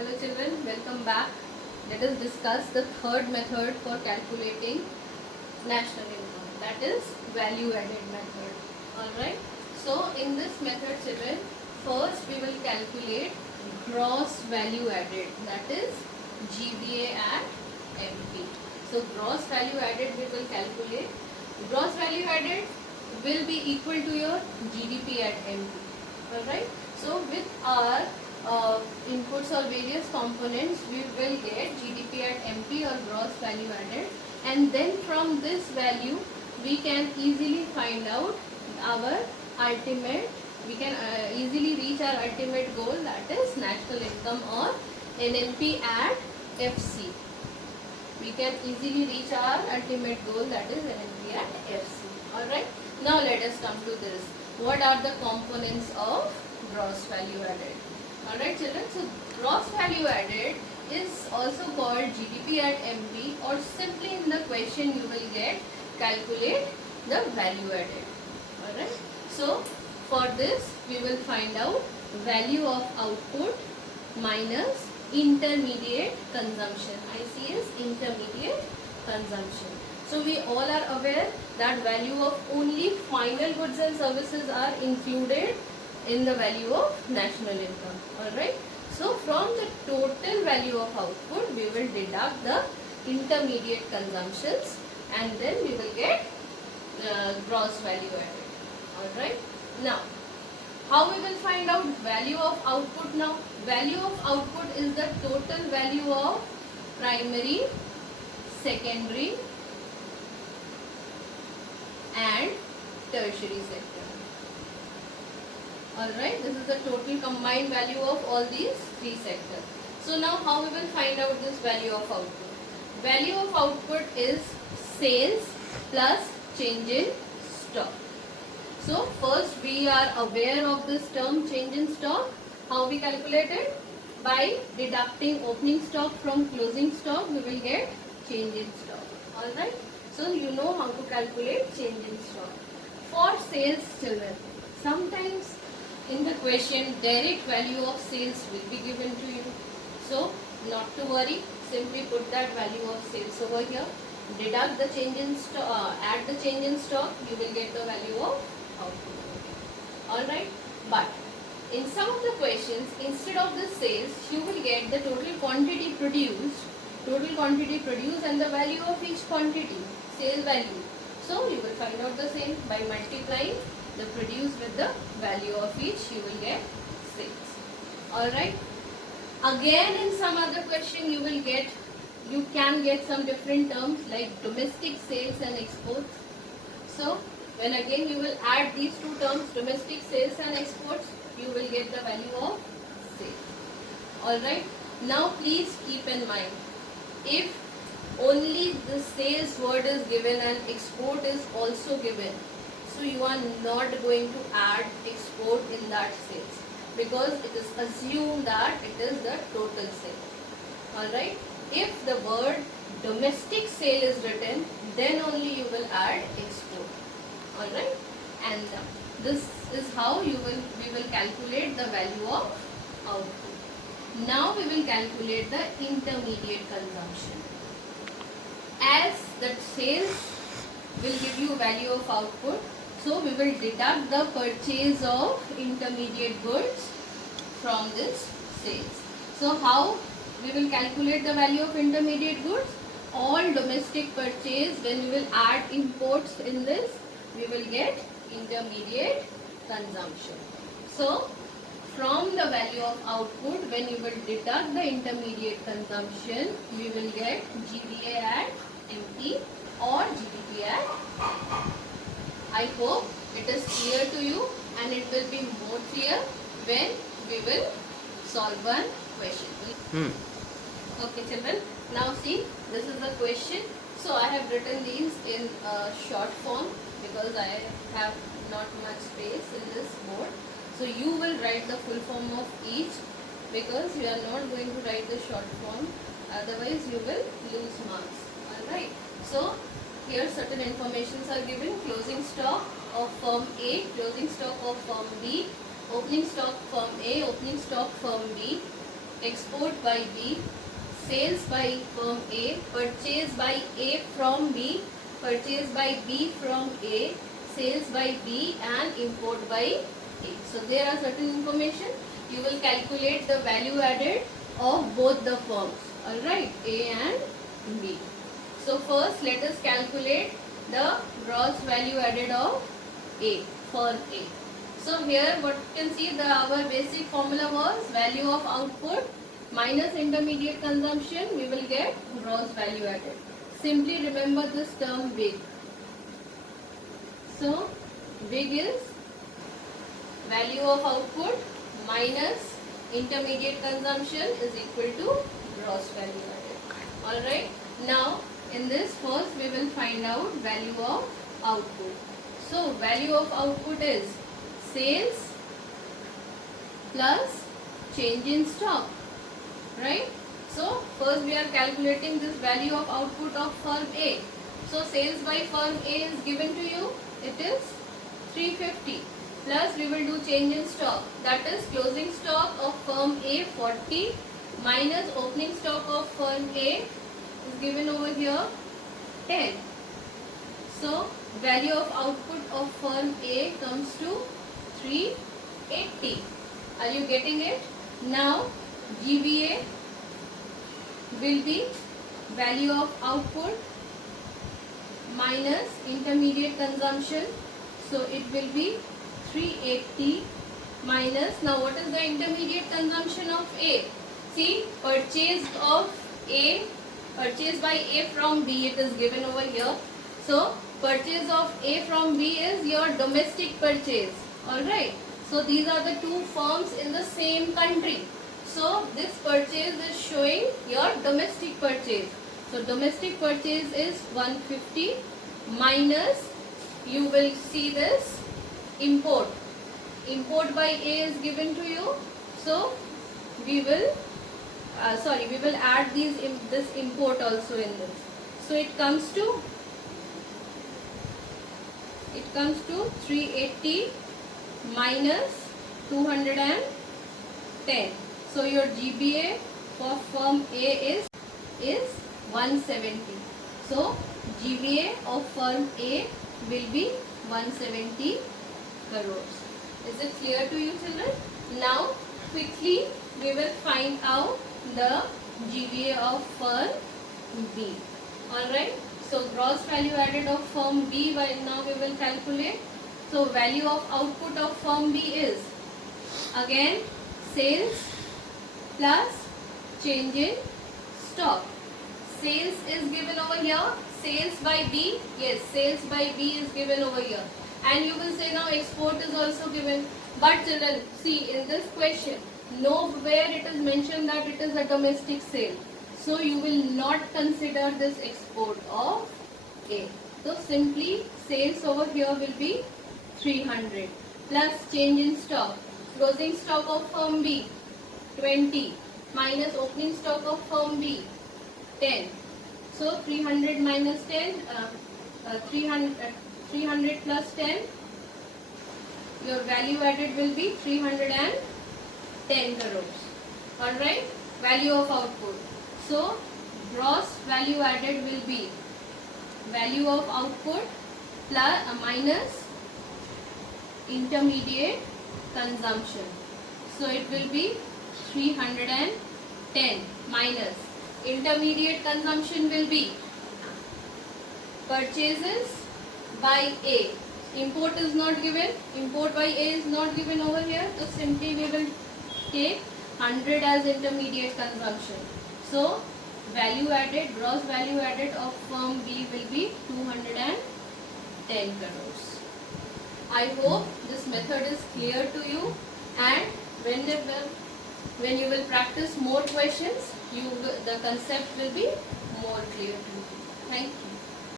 Hello children, welcome back. Let us discuss the third method for calculating national income, that is value added method. Alright, so in this method children, first we will calculate gross value added, that is GVA at MP. So gross value added we will calculate. Gross value added will be equal to your GDP at MP. Alright, so with our inputs or various components, we will get GDP at MP or gross value added, and then from this value we can easily find out our ultimate, we can easily reach our ultimate goal, that is national income or NNP at FC. We can easily reach our ultimate goal, that is NNP at FC. Alright, now let us come to this. What are the components of gross value added? Alright children, so gross value added is also called GDP at MP, or simply in the question you will get calculate the value added. Alright, so for this we will find out value of output minus intermediate consumption. IC is intermediate consumption. So we all are aware that value of only final goods and services are included in the value of national income. Alright, so from the total value of output we will deduct the intermediate consumptions, and then we will get gross value added. Alright, now how we will find out value of output? Now value of output is the total value of primary, secondary and tertiary sector. Alright, this is the total combined value of all these three sectors. So now how we will find out this value of output? Value of output is sales plus change in stock. So first we are aware of this term change in stock. How we calculate it? By deducting opening stock from closing stock, we will get change in stock. Alright, so you know how to calculate change in stock. For sales children, sometimes in the question direct value of sales will be given to you. So not to worry, simply put that value of sales over here, deduct the change in stock, add the change in stock, you will get the value of output. Alright, but in some of the questions, instead of the sales, you will get the total quantity produced and the value of each quantity, sale value. So you will find out the same by multiplying the produce with the value of each, you will get sales. Alright, again in some other question you can get some different terms like domestic sales and exports. So when again you will add these two terms, domestic sales and exports, you will get the value of sales. Alright, now please keep in mind, if only the sales word is given and export is also given, so you are not going to add export in that sales, because it is assumed that it is the total sale. Alright, if the word domestic sale is written, then only you will add export. Alright, and this is how we will calculate the value of output. Now we will calculate the intermediate consumption. As the sales will give you value of output, so we will deduct the purchase of intermediate goods from this sales. So how we will calculate the value of intermediate goods? All domestic purchase, when we will add imports in this, we will get intermediate consumption. So from the value of output, when you will deduct the intermediate consumption, we will get GVA at MP or GDP at MP. I hope it is clear to you, and it will be more clear when we will solve one question. Okay children, now see, this is the question. So I have written these in short form because I have not much space in this board. So you will write the full form of each, because you are not going to write the short form, otherwise you will lose marks. Alright, so here certain informations are given: closing stock of firm A, closing stock of firm B, opening stock firm A, opening stock firm B, export by B, sales by firm A, purchase by A from B, purchase by B from A, sales by B and import by A. So there are certain information. You will calculate the value added of both the firms. Alright, A and B. So first let us calculate the gross value added of A, firm A. So here what you can see, our basic formula was value of output minus intermediate consumption, we will get gross value added. Simply remember this term WIG. So WIG is value of output minus intermediate consumption is equal to gross value added. Alright, now in this first we will find out value of output. So value of output is sales plus change in stock, right? So first we are calculating this value of output of firm A. So sales by firm A is given to you, it is 350, plus we will do change in stock, that is closing stock of firm A 40 minus opening stock of firm A is given over here 10. So value of output of firm A comes to 380. Are you getting it? Now GVA will be value of output minus intermediate consumption. So it will be 380 minus, now what is the intermediate consumption of A? See, purchase of A, purchase by A from B, it is given over here. So purchase of A from B is your domestic purchase. Alright. So these are the two firms in the same country. So this purchase is showing your domestic purchase. So domestic purchase is 150 minus, you will see this import. Import by A is given to you. So we will we will add this import also in this. So it comes to 380 minus 210. So your GBA for firm A is 170. So GBA of firm A will be 170 crores. Is it clear to you, children? Now quickly we will find out the GVA of firm B. Alright. So gross value added of firm B, now we will calculate. So value of output of firm B is again sales plus change in stock. Sales is given over here. Sales by B. Yes, sales by B is given over here. And you will say now export is also given. But children, see in this question, nowhere it is mentioned that it is a domestic sale. So you will not consider this export of A. So simply sales over here will be 300 plus change in stock. Closing stock of firm B 20 minus opening stock of firm B 10. So 300 minus 10, 300 plus 10, your value added will be 310 crores. Alright, value of output. So gross value added will be value of output plus minus intermediate consumption. So it will be 310 minus intermediate consumption will be purchases by A. Import is not given. Import by A is not given over here. So simply we will take 100 as intermediate consumption. So value added, gross value added of firm B will be 210 crores. I hope this method is clear to you, and when you will practice more questions, the concept will be more clear to you. Thank you.